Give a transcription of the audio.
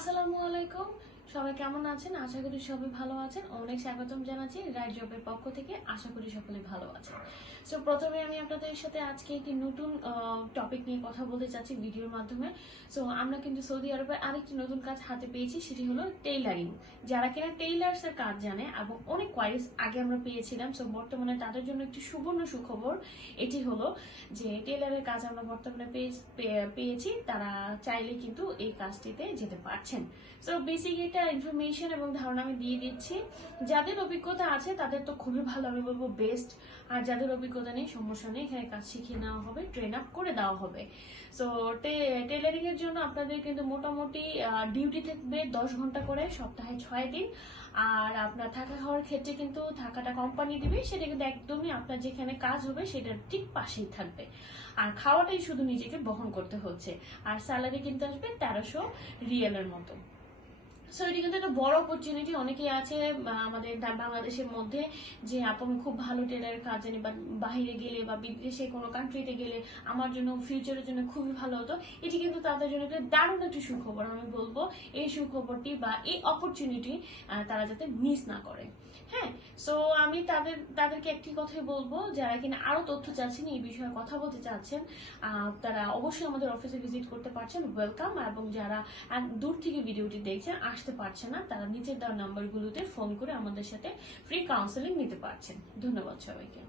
আসসালামু আলাইকুম, সবাই কেমন আছেন? আশা করি সবাই ভালো আছেন। অনেক স্বাগতম জানাচ্ছি রাইট জবের পক্ষ থেকে। আশা করি সকলে ভালো আছেন। সো প্রথমে আমি আপনাদের সাথে আজকে একটি নতুন টপিক নিয়ে কথা বলতে চাচ্ছি ভিডিওর মাধ্যমে। সো আমরা কিন্তু সৌদি আরবে আরেকটি নতুন কাজ হাতে পেয়েছি, সেটি হলো টেইলারিং। যারা কিনা টেইলার্স এর কাজ জানে এবং অনেক কোয়ারিজ আগে আমরা পেয়েছিলাম, সো বর্তমানে তাদের জন্য একটি সুবর্ণ সুখবর। এটি হলো যে টেইলারের কাজ আমরা বর্তমানে পেয়েছি, তারা চাইলে কিন্তু এই কাজটিতে যেতে পারছেন। সো বেসিক একটা ইনফরমেশন এবং ধারণা আমি দিয়ে দিচ্ছি। যাদের অভিজ্ঞতা আছে তাদের তো খুবই ভালো, আমি বলবো বেস্ট। আর যাদের অভিজ্ঞতা নেই সমস্যা নেই, এখানে কাজ শিখিয়ে নেওয়া হবে, ট্রেন আপ করে দেওয়া হবে। সো টেলারিং এর জন্য আপনাদের কিন্তু মোটামুটি ডিউটি থাকবে 10 ঘন্টা করে, সপ্তাহে 6 দিন। আর আপনার থাকা খাওয়ার ক্ষেত্রে কিন্তু থাকাটা কোম্পানি দিবে, সেটা কিন্তু একদমই আপনার যেখানে কাজ হবে সেটার ঠিক পাশেই থাকবে। আর খাওয়াটাই শুধু নিজেকে বহন করতে হচ্ছে। আর স্যালারি কিন্তু আসবে 1300 রিয়ালের মতো। সো এটি কিন্তু একটা বড় অপরচুনিটি। অনেকেই আছে আমাদের বাংলাদেশের মধ্যে যে আপু আমি খুব ভালো টেলারের কাজ জানি, বা বাহিরে গেলে বা বিদেশে কোনো কান্ট্রিতে গেলে আমার জন্য ফিউচারের জন্য খুবই ভালো হতো। এটি কিন্তু তাদের জন্য একটা দারুণ একটি সুখবর। আমি বলবো এই সুখবরটি বা এই অপরচুনিটি তারা যাতে মিস না করে। হ্যাঁ, সো আমি তাদেরকে একটি কথাই বলবো, যারা কিনা আরো তথ্য চাচ্ছেন, এই বিষয়ে কথা বলতে চাচ্ছেন, তারা অবশ্যই আমাদের অফিসে ভিজিট করতে পারছেন, ওয়েলকাম। এবং যারা দূর থেকে ভিডিওটি দেখছেন, আসতে পারছে না, তারা নিচের দেওয়া নাম্বারগুলোতে ফোন করে আমাদের সাথে ফ্রি কাউন্সেলিং নিতে পারছেন। ধন্যবাদ সবাইকে।